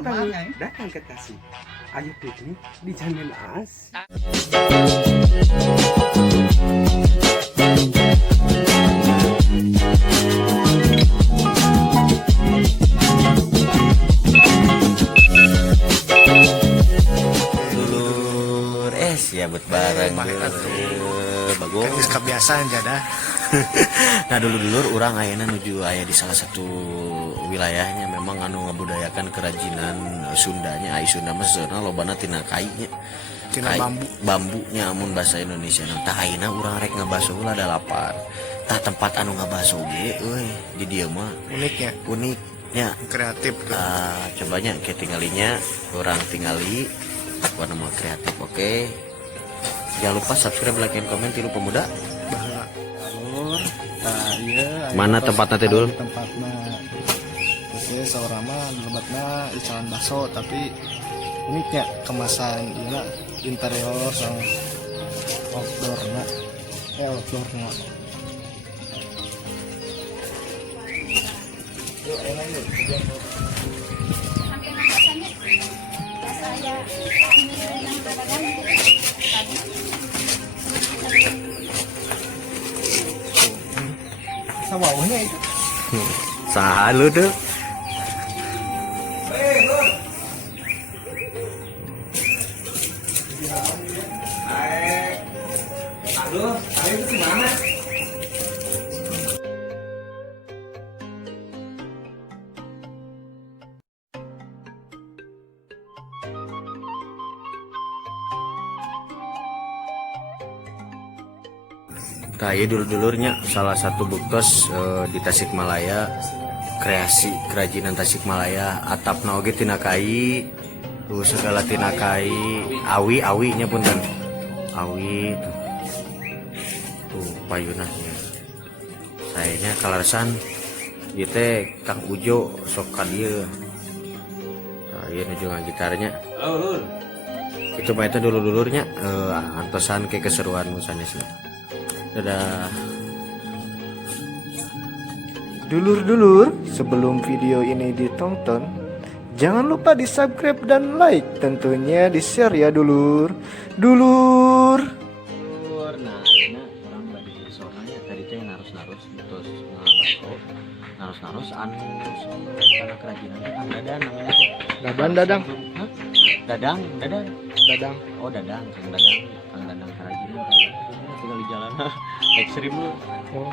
Kapan kami datang ke Tasik? Ayo piknik di Jangan As. Dulur siabut bareng bagus kebiasaan jadah. Nah dulur orang ayana nuju aya di salah satu wilayahnya memang anu ngabudayakan kerajinan Sundanya. Ai Sunda mah sebenarnya lobana tina kainya Tina bambunya amun bahasa Indonesia. Nah tah ayeuna urang rek ngabaso ulah da lapar. Tah tempat anu ngabaso ge euy di dieu mah uniknya Kreatif tuh. Cobanya ke tinggalinya orang tinggali warna mau kreatif. Oke. Jangan lupa subscribe, like, dan komen tilu pemuda. Baheula. Iya. Mana tempatnya teh dul? Tempatnya. Oke, saurama lebatna icalan bakso tapi uniknya kemasan ieu interior sama outdoorna. Outdoorna. Sawahnya itu. Saha lu tuh? Aduh, ayo itu gimana? Kaya dulur-dulurnya salah satu buktos di Tasikmalaya, kreasi kerajinan Tasikmalaya, atapna oge tina kai, segala tina kai, awi-awinya punten. Awi tuh payunahnya. Sayanya kalarsan ieu teh Kang Ujo sok ka dieu. Ieu nuju ngagitarnya. Oh, Lur. Itu mah eta dulur-dulurnya antosan ke keseruan nu sanesna. Dadah. Dulur-dulur, sebelum video ini ditonton, jangan lupa di subscribe dan like, tentunya di share ya dulur. Dulur. Nah, ini orang bagi soalnya tadi teh narus-narus terus ngabaso. Narus-narus anu karena kerajinan teh Kang Dadan namanya teh. Dadang. Hah? Dadang. Dadang. Oh, Dadang, Kang Dadang kerajinan. Tinggal di jalan ekstrim lu. Oh.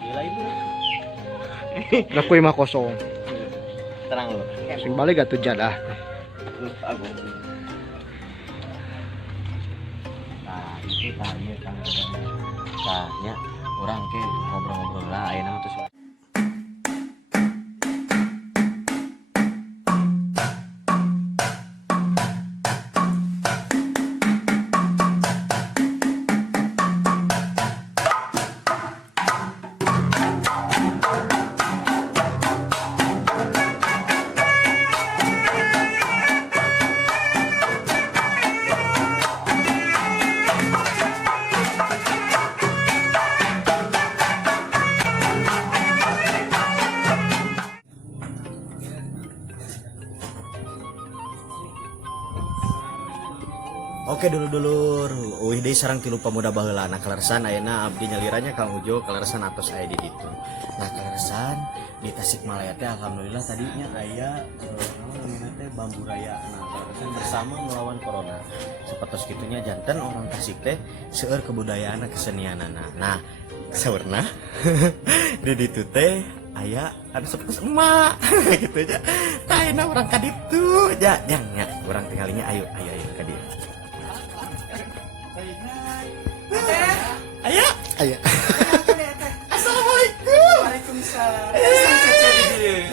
Gila itu. Lakui mah kosong. Tenang lu. Sing balik atuh jadah. Aku. Nah, itu tanya Kang Dadang. Tanya orang ke ngobrol-ngobrol lah ayeuna terus. Oke dulur-dulur, uih deui sareng tilu pemuda baheula. Nah kalersan ayeuna abdi nyaliranya Kang Ujo kalersan atos aya di ditu. Nah kalersan di Tasikmalaya teh alhamdulillah tadinya aya namanya teh Bambu Raya. Nah kalersan bersama melawan corona. Sapertos kitunya janten orang Tasik teh seueur kebudayaanna kesenianana. Nah sawerna di ditu teh aya anu sapertos emak gitu aja. Tah ayeuna urang ka ditu ja nya urang tinggalnya ayo ka dieu. Aya. Assalamualaikum. Waalaikumsalam.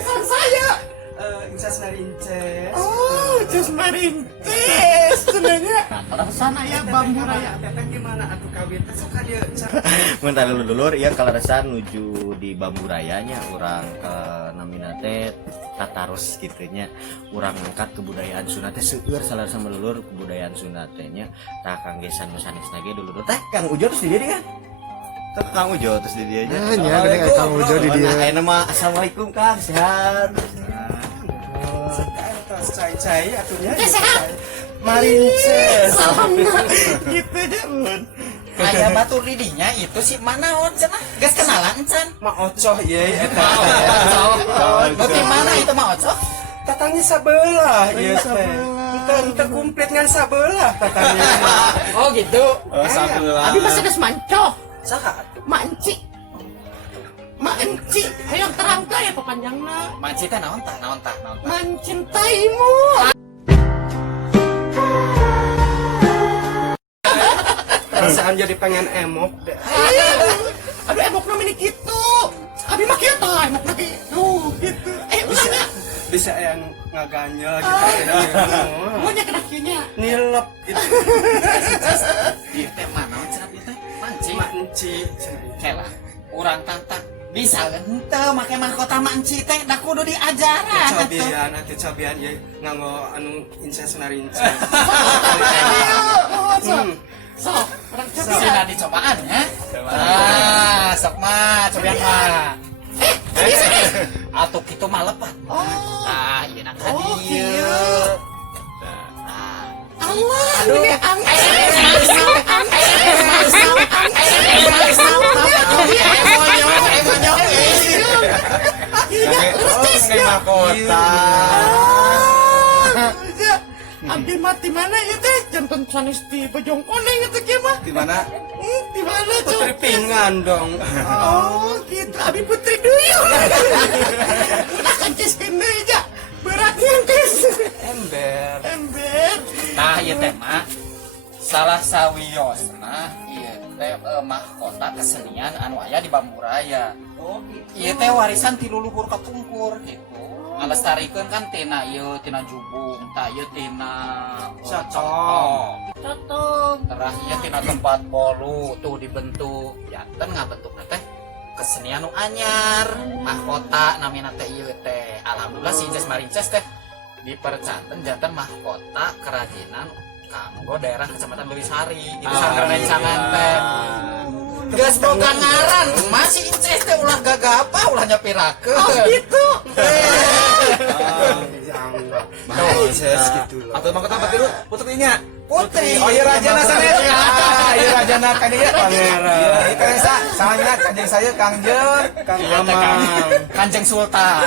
Sang saya. Incas Marinces. Oh, Incas Marinces. Senangnya. Kalau sana ya Bambu Raya. Teteh gimana atuh kawin? Sok ka dieu. Bentar dulur ya kalersan nuju di Bambu Rayanya urang namina teh tatarus gitunya. Urang angkat kebudayaan Sunda teh seueur salah sama dulur kebudayaan Sunda teh nya. Tah kanggesan nu sanesna ge dulur. Teh Kang Ujo terus di dieu kan? Tuh Kang Ujo terus di dia aja. Nah, nya gini kayak Kang Ujo di dia. Nah, nama assalamualaikum Kang, sehat. Cai-cai atunya. Sehat. Marinces. Gitu aja, Bun. Aya batur didinya itu si manaon cenah geus kenalan can. Ma ocoh ye eta. Bukti mana itu mah ocoh? Tatangnya sabelah ieu teh. Teu komplit ngan sabelah tatangnya. Oh gitu. Sabelah. Abi masih geus mancoh. Saha? Manci. Manci, hayang terangkan ya papanjangna. Manci teh naon tah? Mencintaimu. Perasaan jadi pengen emok deh. Aduh emokna mini gitu. Abi mah kieu tah emokna gitu. Gitu. Usahnya Bisa anu ngaganya gitu. monya kena kieunya. Nilep gitu. Ieu teh manaon cenah ieu teh? Manci. Manci. Kelah, urang tantang bisa henteu make mahkota manci teh da kudu diajaran atuh. Cobian ya nganggo anu inces narinces. Sok, urang coba. Sina dicobaan ya. Ah, sok mah, cobian mah. Atuh kitu mah lepat. Ah, ieu nak hadieu. Allah, aduh, Abdi mati mana ya teh? Jantan sanes di Bojong Koneng itu gimana? Di mana? Di mana tuh? Putri Pingan dong. Oh, gitu. Abi Putri Duyung. Udah kanceskeun deui ja. Berat ngangkes. Ember. Nah, ieu teh mah salah sawiosna ieu teh mahkota kesenian anu aya di Bamburaya. Oh, ieu teh warisan ti luluhur kapungkur gitu. Ngalestarikeun kan tina ieu tina jubung, tah ieu tina Cocok. Terah ieu tina tempat bolu tuh dibentuk. Janten ngabentukna teh kesenian nu anyar, mahkota namina teh ieu teh. Alhamdulillah si Inces Marinces teh dipercanten janten mahkota kerajinan kanggo daerah Kecamatan Lewisari. Itu sanggar rencangan teh. Geus boga ngaran, masih Inces teh ulah gagapa ulah nyapirakeun. Oh gitu. Marinces gitu loh. Atau mahkota batiru putrinya. Putri. Oh iya Rajana sana. Iya Rajana kan dia Pangeran. Iya, itu sa salahnya kanjeng saya Kangjeng, Kang Amang. Kanjeng Sultan.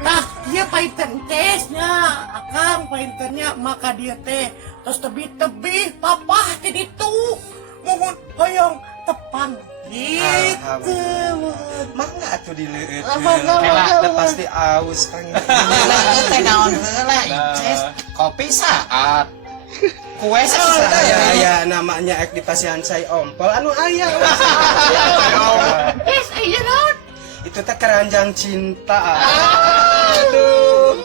Nah, dia painten tesnya, akang paintennya maka dia teh terus tebih-tebih papah ti ditu. Mohon hoyong tepang gitu. Mangga atuh dileueut. Kela. Da pasti aus Pangeran. Teh naon heula Inces? Kopi saat. Kue saat. Aya namanya ek di pasian cai ompol anu aya. Yes, iya naon? Itu teh keranjang cinta. Aduh.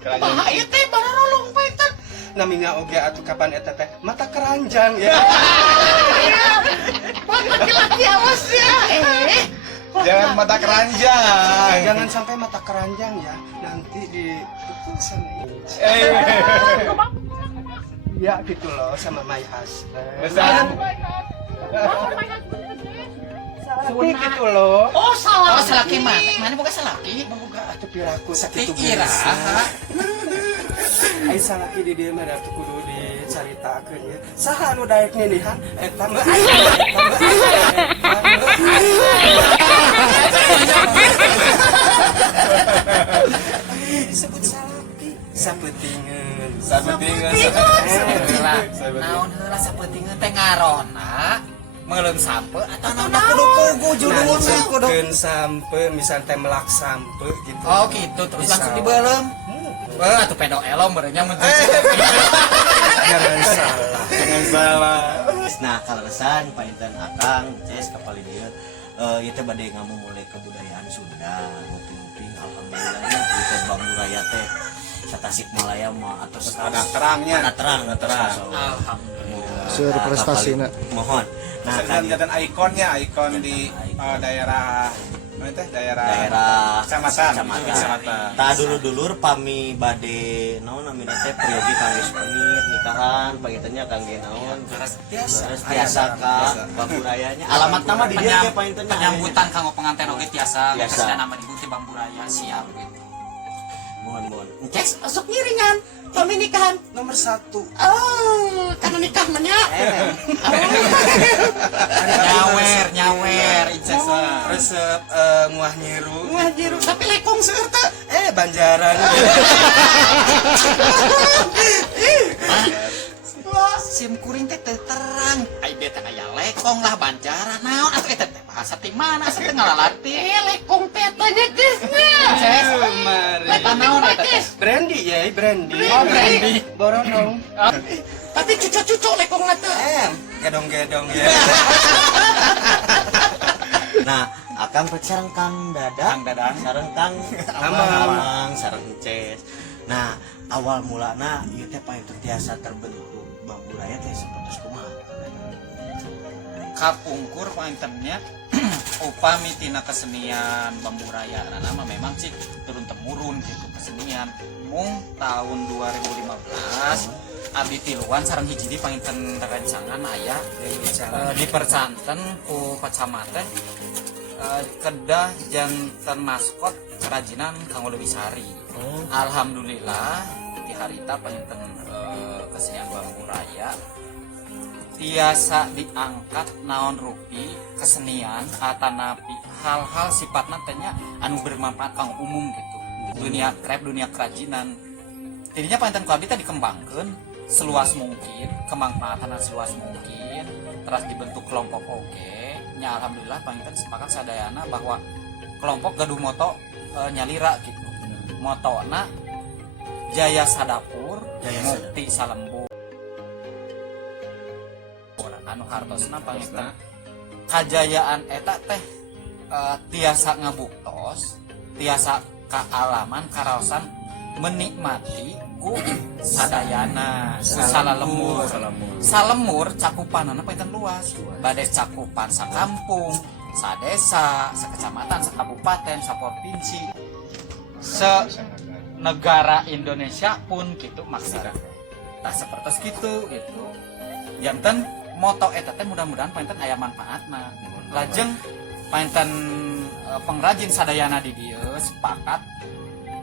Bahaya teh bararolong painten. Namanya oge atuh kapan eta teh mata keranjang ya. Buat laki-laki awas ya. Jangan mata keranjang. Jangan sampai mata keranjang ya. Nanti di sana. Ya gitu loh sama my husband. Salaki gitu loh. Oh, salah. Oh, salaki mana? Mana bukan salaki? Boga atuh piraku sakitu Ira. Ai salaki di dieu mah atuh kudu dicaritakeun ya. Saha anu daek ninihan eta mah disebut salaki. Sapetingeun. Naon heula sapentingan teh ngarona? Meuleum sampe atau naon kudu pugu judulna kudu. Keun sampe misal teh melak sampe gitu. Oh gitu, terus langsung dibeuleum. Atuh pedo elom beureunya mun Jangan salah. Nah, kaleresan painten akang Ces kapal dia ieu teh bade ngamumule kebudayaan Sunda. Ngopi-ngopi alhamdulillah kita Bamburaya teh Tasikmalaya mah atos ada terangnya. Ada terang. alhamdulillah. Seur prestasina. Mohon. Nah, kan ikon di daerah teh daerah kecamatan. kecamatan. Tah dulu-dulur pami bade naon namina teh priogi kangge penir nikahan pangintennya kangge naon tiasa ka bambu rayanya alamat nama di dia ge pangintennya penyambutan kanggo pengantin oge tiasa Tiasa. geus nama dibuti bambu raya siap gitu. mohon Cek masuk ngiringan pami nikahan Nomor 1. oh karena nikah menya Nyawer Resep nguah nyiru. ngajiru tapi lekong seueur teh Banjaran. sim kuring teh teu terang ai beta aya lekong lah banjaran naon atuh eta teh bahasa ti mana asa teh ngalalati lekong teh tanya geusna Mari. eta naon eta teh Brandy ya, brandy. Oh, brandy. Borondong. tapi cucu-cucu lekong teh Gedong-gedong ya. nah akan sareng Kang Kang Dadang. sareng Kang Amang. sareng Ces nah awal mulana ieu teh painten tiasa terbentuk bambu raya teh sapertos kumaha kapungkur paintennya upami tina kesenian bambu raya nama memang sih turun temurun gitu kesenian mung tahun 2015 abdi tiluan sareng hiji di painten rencangan aya dipercanten ku kacamata kedah jantan maskot kerajinan kanggo Dewi Sari. Alhamdulillah di harita painten kesenian bambu raya tiasa diangkat naon rupi kesenian atanapi hal-hal sifatna tanya anu bermanfaat kanggo umum gitu dunia krep dunia kerajinan tidinya painten ku abdi teh dikembangkeun seluas mungkin kemanfaatan seluas mungkin terus dibentuk kelompok oge nya alhamdulillah painten sepakat sadayana bahwa kelompok gaduh moto nyalira gitu motona Jaya Sadapur Mukti Salembur anu hartosna panginten kajayaan eta teh tiasa ngabuktos tiasa kaalaman karaosan menikmati ku sadayana salemur cakupanana painten luas bade cakupan sakampung sadesa sakecamatan sakabupaten saprovinsi negara Indonesia pun gitu maksudnya tak seperti gitu janten moto eta teh mudah-mudahan painten aya manfaatna lajeng painten pengrajin sadayana di dieu sepakat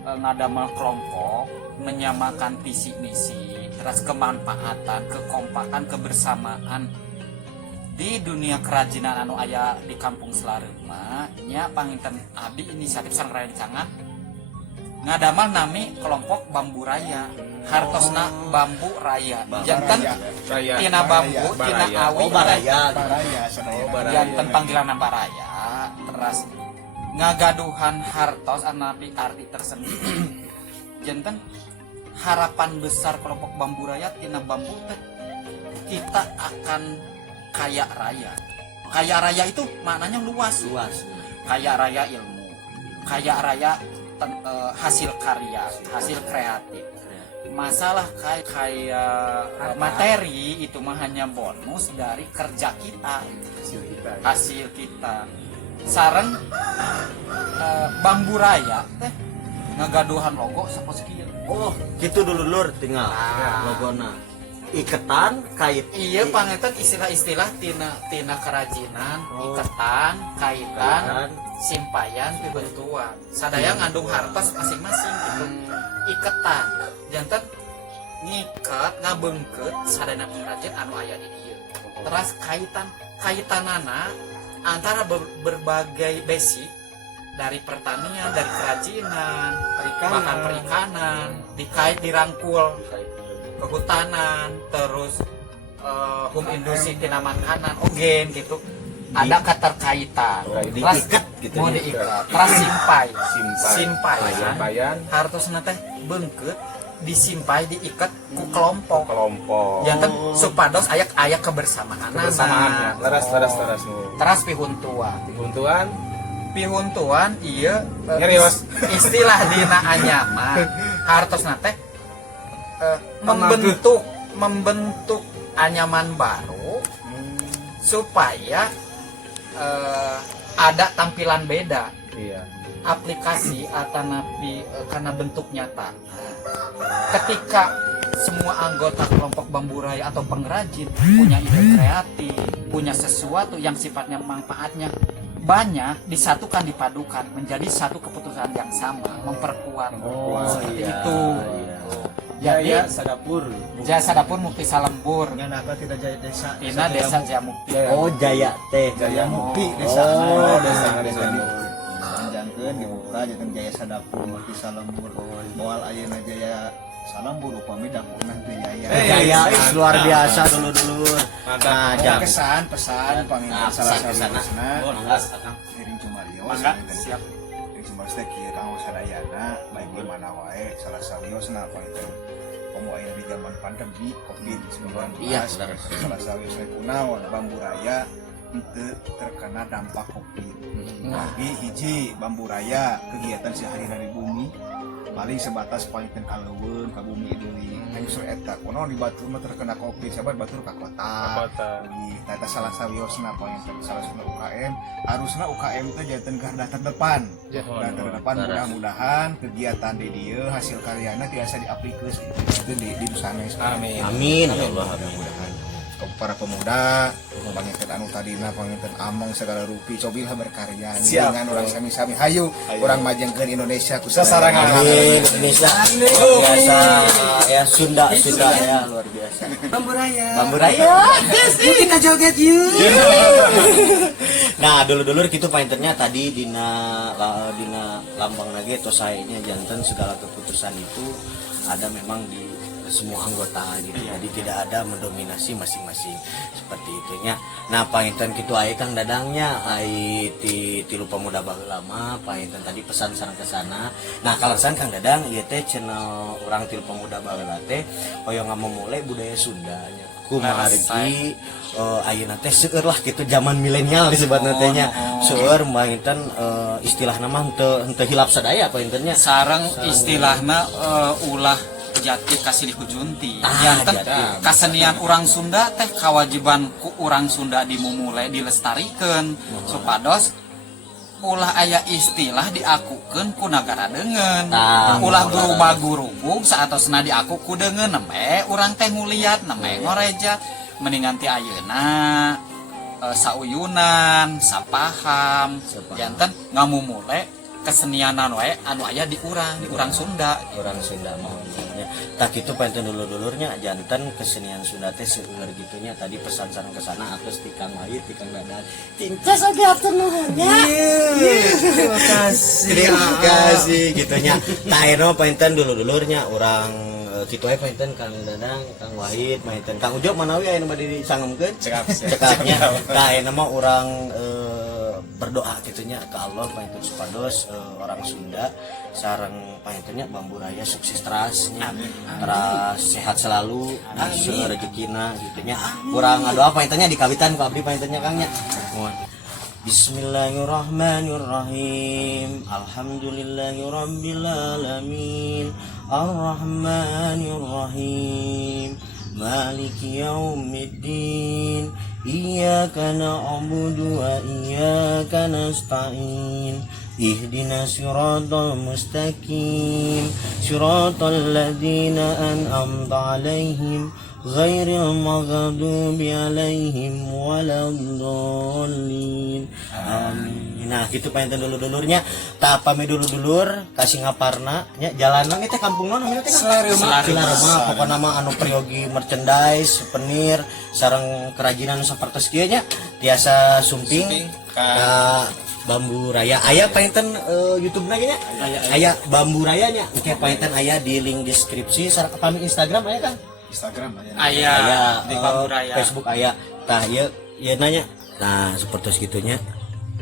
ngadamel kelompok menyamakan visi misi terus kemanfaatan kekompakan kebersamaan di dunia kerajinan anu aya di kampung Selareuma nya panginten abdi inisiatif sareng rencangan ngadamel nami kelompok bambu raya hartosna bambu raya janten tina bambu tina awi janten panggilan baraya terus ngagaduhan hartos anapi arti tersendiri janten harapan besar kelompok bambu raya tina bambu teh kita akan kaya raya itu maknanya luas kaya raya ilmu kaya raya hasil karya hasil kreatif masalah kayak materi itu mah hanya bonus dari kerja kita hasil kita sareng bambu raya teh ngagaduhan logo sapos kieu oh gitu dulu lur tinggal logona iketan kait iya pangetan istilah-istilah tina kerajinan iketan kaitan simpayan pibentuan sadaya ngandung hartos masing-masing gitu iketan janten ngiket ngabeungkeut sadayana pengrajin anu aya di dieu terus kaitanana antara berbagai basic dari pertanian dari kerajinan bahkan perikanan dikait dirangkul kehutanan terus home industri tina makanan ogen gitu ada keterkaitan diikat gitu mau diikat terus simpayan hartosna teh beungkeut disimpai diikat ku kelompok janten supados aya kebersamaan teras pihuntuan iya istilah dina anyaman hartosna teh membentuk anyaman baru supaya ada tampilan beda Iya. aplikasi atau napi karena bentuk nyata. Ketika semua anggota kelompok bambu raya atau pengrajin punya ide kreatif, punya sesuatu yang sifatnya manfaatnya banyak, disatukan, dipadukan menjadi satu keputusan yang sama, memperkuat. Seperti itu. Jadi Jaya Sadapur. Jasa Dapur Mukti Salembur, Dengan apa tidak Jaya Desa? Tina Desa Jaya Mukti. Oh, Jaya teh. Jaya Mukti Desa. Oh, desa Panjangkeun dibuka janten Jaya Sadapur Mukti Salembur. Moal ayeuna Jaya Salembur upami dapurna teh Jaya. Jaya luar biasa dulu. Nah, jangan Kesan pesan panginten salah kesana. sawiosna Mangga. Iring Cumarios. Mangga, siap. Iring Cumarios teh kieu kanggo sadayana baik di mana wae salah sawiosna panginten komo aya di zaman pandemi Covid-19. Iya, benar. Salah sawiosna kunaon bambu raya henteu terkena dampak Covid. Tapi hiji bambu raya kegiatan sehari-hari di bumi paling sebatas panginten kaleuweun ka bumi deui. Hangsur eta kunaon di batur mah terkena Covid sabar batur ka kota. Di eta salah sawiosna panginten salah satu UKM harusna UKM teh janten garda terdepan. Garda terdepan mudah-mudahan kegiatan di dieu hasil karyana tiasa diaplikasi itu di sanes. Amin. Amin ya Allah. Mudah-mudahan para pemuda panginten anu tadina panginten among segala rupi cobilah berkarya dengan orang sami-sami hayu orang majengkeun Indonesia ku sasarangan. Amin. Indonesia luar biasa ya, Sunda ya luar biasa. Bambu Raya. Bambu Raya. Yuk kita joget yuk. Nah, dulu-dulu gitu painternya tadi dina lambang nage atau sayanya jantan segala keputusan itu ada memang di semua anggota gitu. Jadi tidak ada mendominasi masing-masing seperti itunya. Nah, painten kitu aya Kang Dadangnya ai ti lupa muda baheula mah painten tadi pesan sareng ke sana. Nah, kalasan Kang Dadang ieu teh channel urang ti lupa muda baheula teh hoyong ngamumule budaya Sundanya. Kumargi ayeuna teh seueur lah kitu zaman milenial disebutna teh nya. Seueur painten istilahna mah henteu hilap sadaya paintennya. Sareng istilahna ulah jati kasih dikujunti. Janten kasenian orang Sunda teh kewajiban ku orang Sunda dimumule dilestarikeun supados ulah aya istilah diakukeun ku nagara deungeun. Ulah gurubag-gurubug saatosna diaku ku deungeun nembe urang teh muliat nembe ngoreja mendingan ti ayeuna sauyunan, sapaham, janten ngamumule kesenianan wae anu aya di urang Sunda. Orang Sunda maunya. Tak itu painten dulurnya jantan kesenian Sunda teh seueur gitunya tadi pesan sareng ke sana atus ti Kang Wahid ti Kang Dadan. Tincas oge atur nuhunnya. Terima kasih. Gitunya. Tah eno painten dulurnya orang kitu aya painten Kang Dadang, Kang Wahid, painten Kang Ujo manawi aya nu bade disanggemkeun. Cekapnya. Tah eno mah urang berdoa gitunya ke Allah painten supados orang Sunda sareng paintennya bambu raya sukses terasnya teras sehat selalu seueur rezekina gitunya urang ngadoa paintennya dikawitan ku abdi paintennya Kangnya. Mohon Bismillahirrahmanirrahim. Alhamdulillahirabbil alamin. Arrahmanirrahim. Maliki yaumiddin. Iyyaka na'budu wa iyyaka nasta'in. Ihdinas siratal mustaqim. Siratal ladzina an'amta 'alaihim ghairil maghdubi 'alaihim waladdallin. Amin. Nah, gitu painten dulur-dulurnya. Tah pami dulur-dulur kasih ngaparna nya jalanan teh kampungna namanya teh Selarema. Pokona mah anu priogi merchandise, souvenir sareng kerajinan sapertos kieu nya tiasa sumping ka Bambu Raya. Aya painten YouTube-na ge nya. Aya Bambu Raya nya. Oke painten aya di link deskripsi sareng pami Instagram aya kan? Instagram Aya di Bambu Raya. Facebook aya. Tah ieu nanya. Nah, seperti segitunya.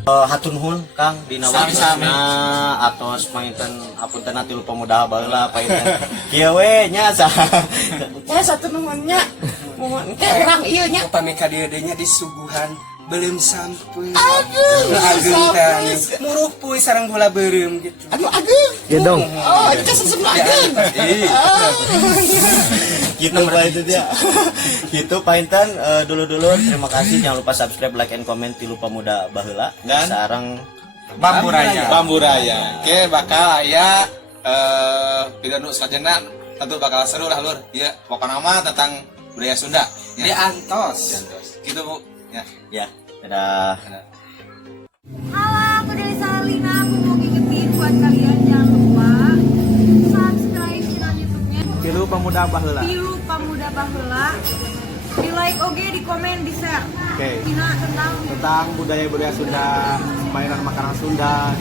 Hatur nuhun Kang dina Sami-sami. atos painten hapunten ti lupa muda baheula painten. Kieu we nya satu nuhunnya. Mohon teh urang ieu nya. Upami ka dieu nya disuguhan belum sampai. Aduh, agung kan. Muruk puy sareng gula beureum gitu. Aduh ageung. Ya dong. Oh, itu sesemna ageung. Gitu Pak itu dia. Gitu painten dulu-dulu terima kasih jangan lupa subscribe, like and comment ti lupa muda baheula. Sareng Bambu Raya. Bambu Raya. Oke, bakal aya video nu selanjutnya tentu bakal seru lah lur. Iya, pokoknya nama tentang budaya Sunda. Di Antos. Gitu Bu. Ya. Ya, dadah. Halo, aku dari Salina. Aku mau ngingetin buat kalian jangan lupa subscribe channel YouTube-nya Tilu Pemuda Baheula. Pilu Pamuda Baheula. Di like oke, di komen, di share. Oke. Tina Tentang budaya-budaya Sunda, mainan makanan Sunda.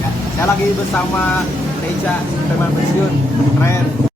Ya, saya lagi bersama Teja teman pensiun. Keren.